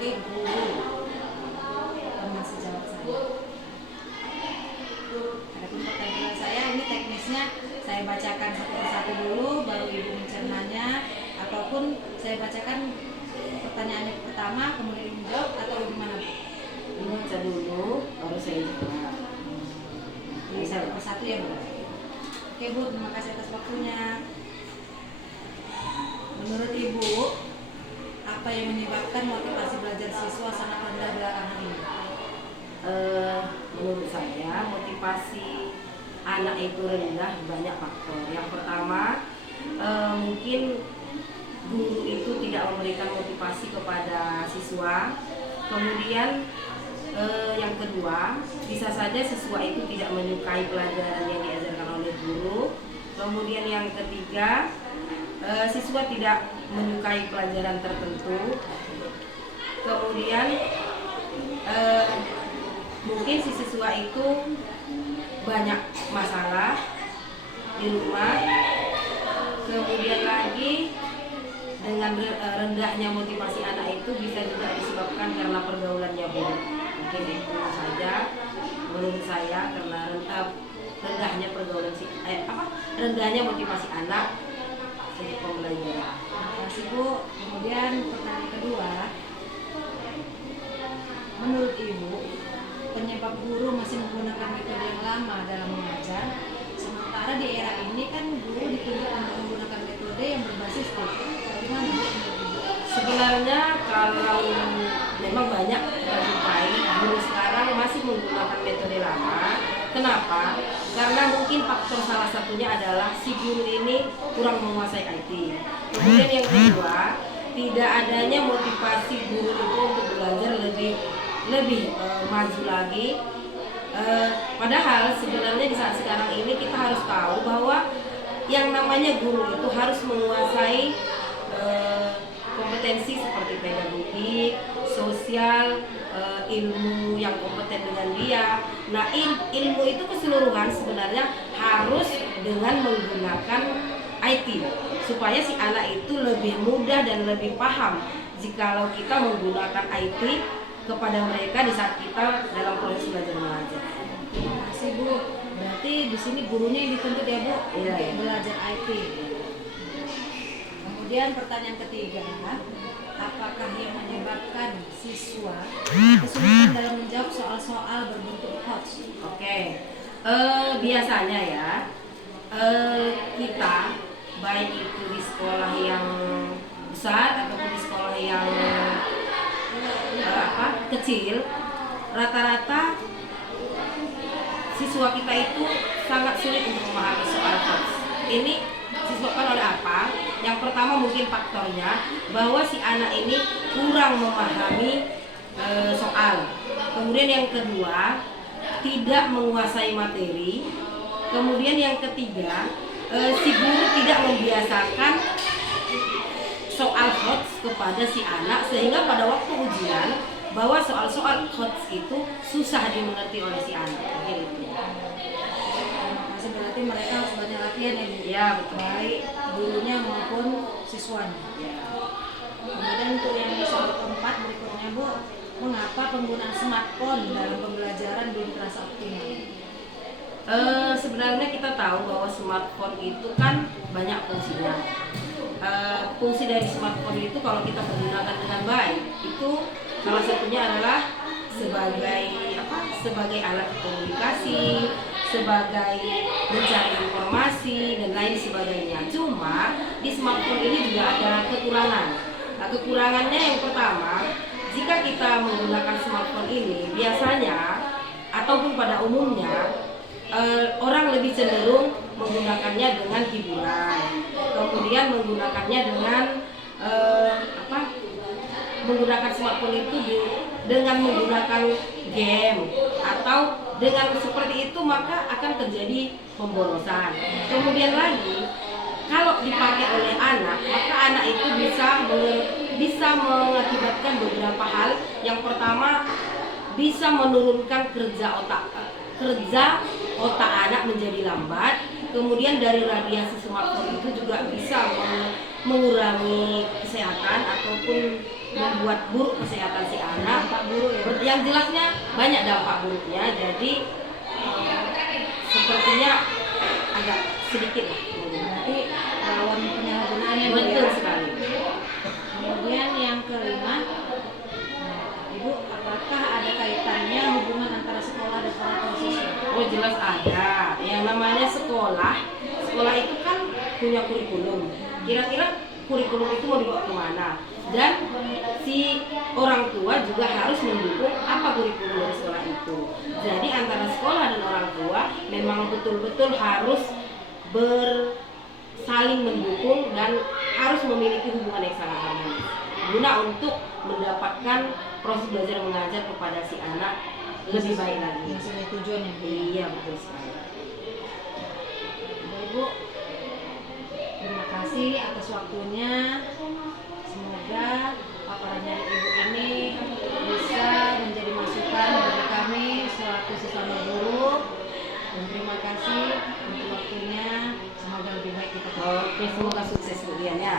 sebagai guru teman sejawat saya. Adapun pertanyaan saya ini teknisnya saya bacakan satu persatu dulu, baru ibu mencernanya, ataupun saya bacakan pertanyaannya pertama kemudian ibu jawab, atau gimana Bu? Ini baca dulu, baru saya jawab. Jadi satu persatu ya Bu. Oke Bu, terima kasih atas waktunya. Menurut Ibu, apa yang menyebabkan motivasi belajar siswa sangat rendah belakangan ini? Menurut saya motivasi anak itu rendah banyak faktor. Yang pertama, mungkin guru itu tidak memberikan motivasi kepada siswa. Kemudian yang kedua, bisa saja siswa itu tidak menyukai pelajaran yang diajarkan oleh guru. Kemudian yang ketiga, siswa tidak menyukai pelajaran tertentu. Kemudian mungkin si siswa itu banyak masalah di rumah. Kemudian lagi dengan rendahnya motivasi anak itu bisa juga disebabkan karena pergaulannya buruk. Mungkin itu saja menurut saya, karena rendahnya pergaulan rendahnya motivasi anak untuk pembelajaran. Terima kasih Bu. Kemudian pertanyaan kedua, menurut Ibu, penyebab guru masih menggunakan metode yang lama dalam mengajar, sementara di era ini kan guru dituntut untuk menggunakan metode yang berbasis teknik. Bagaimana Bu? Sebenarnya kalau memang banyak kita jumpai guru sekarang masih menggunakan metode lama. Kenapa? Karena mungkin faktor salah satunya adalah si guru ini kurang menguasai IT. Kemudian yang kedua, tidak adanya motivasi guru itu untuk belajar lebih maju lagi. Padahal sebenarnya di saat sekarang ini kita harus tahu bahwa yang namanya guru itu harus menguasai kompetensi seperti pedagogi, sosial, ilmu yang kompeten dengan dia. Nah, ilmu itu keseluruhan sebenarnya harus dengan menggunakan IT supaya si anak itu lebih mudah dan lebih paham jikalau kita menggunakan IT kepada mereka di saat kita dalam proses belajar mengajar. Terima kasih Bu. Berarti di sini gurunya yang dituntut ya Bu Iya, untuk iya. belajar IT. Kemudian pertanyaan ketiga, apakah yang menyebabkan siswa kesulitan dalam menjawab soal-soal berbentuk hoax? Oke, biasanya ya kita baik itu di sekolah yang besar ataupun di sekolah yang kecil, rata-rata siswa kita itu sangat sulit untuk memahami soal hoax. Ini disebabkan oleh apa? Yang pertama mungkin faktornya bahwa si anak ini kurang memahami soal. Kemudian yang kedua, tidak menguasai materi. Kemudian yang ketiga, si guru tidak membiasakan soal hoax kepada si anak, sehingga pada waktu ujian bahwa soal-soal hoax itu susah dimengerti oleh si anak. Begitu. Masih berarti mereka harus banyak latihan ya Bu? Ya, betul. Baik gurunya maupun siswanya. Kemudian untuk yang soal keempat berikutnya Bu, mengapa penggunaan smartphone dalam pembelajaran belum terasa optimal? Sebenarnya kita tahu bahwa smartphone itu kan banyak fungsinya. Fungsi dari smartphone itu kalau kita menggunakan dengan baik, itu salah satunya adalah sebagai alat komunikasi, sebagai mencari informasi dan lain sebagainya. Cuma di smartphone ini juga ada kekurangan. Nah, kekurangannya yang pertama, jika kita menggunakan smartphone ini biasanya ataupun pada umumnya orang lebih cenderung menggunakannya dengan hiburan, kemudian menggunakannya dengan menggunakan smartphone itu dengan menggunakan game, atau dengan seperti itu maka akan terjadi pemborosan. Kemudian lagi, kalau dipakai oleh anak, maka anak itu bisa mengakibatkan beberapa hal. Yang pertama, bisa menurunkan kerja otak anak menjadi lambat. Kemudian dari radiasi smartphone itu juga bisa mengurangi kesehatan ataupun membuat buruk kesehatan si anak. Dampak buruk ya. Yang jelasnya banyak dampak buruknya, jadi sepertinya agak sedikit lah. Berarti rawan penyalahgunaan ya, Bu, Betul ya. sekali. Kemudian yang kelima, Ibu, apakah ada kaitannya hubungan antara sekolah dan orang tua siswa? Oh jelas ada. Yang namanya sekolah itu kan punya kurikulum. Kira-kira kurikulum itu mau dibawa kemana? Dan si orang tua juga harus mendukung apa kurikulum dari sekolah itu. Jadi antara sekolah dan orang tua memang betul-betul harus saling mendukung dan harus memiliki hubungan yang sangat harmonis guna untuk mendapatkan proses belajar mengajar kepada si anak lebih baik lagi. Sesuai tujuan ya, Bu. Iya betul sekali. Bapak Ibu, terima kasih atas waktunya. Semoga paparan dari Ibu ini bisa menjadi masukan bagi kami selaku siswa guru. Dan terima kasih untuk waktunya. Semoga lebih baik kita. Oke, semoga sukses kalian ya.